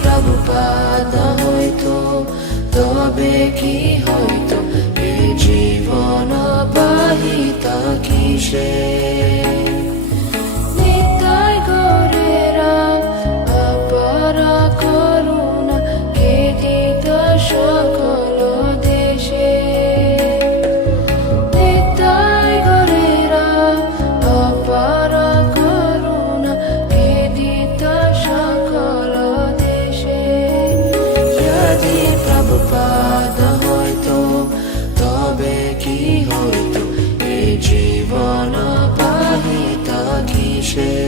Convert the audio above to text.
প্রভুপাদ হইতো তবে কি হইতো এ জীবন পাহিতা কিসে নিতাই গৌরেরা অপারা করুণা কে দিত সকল দেশে নিতাই গৌরেরা অপারা করুণা কে দিত সকল দেশে যদি প্রভুপাদ হইতো তবে কি হইতো এ জীবন পাহিতা কিসে।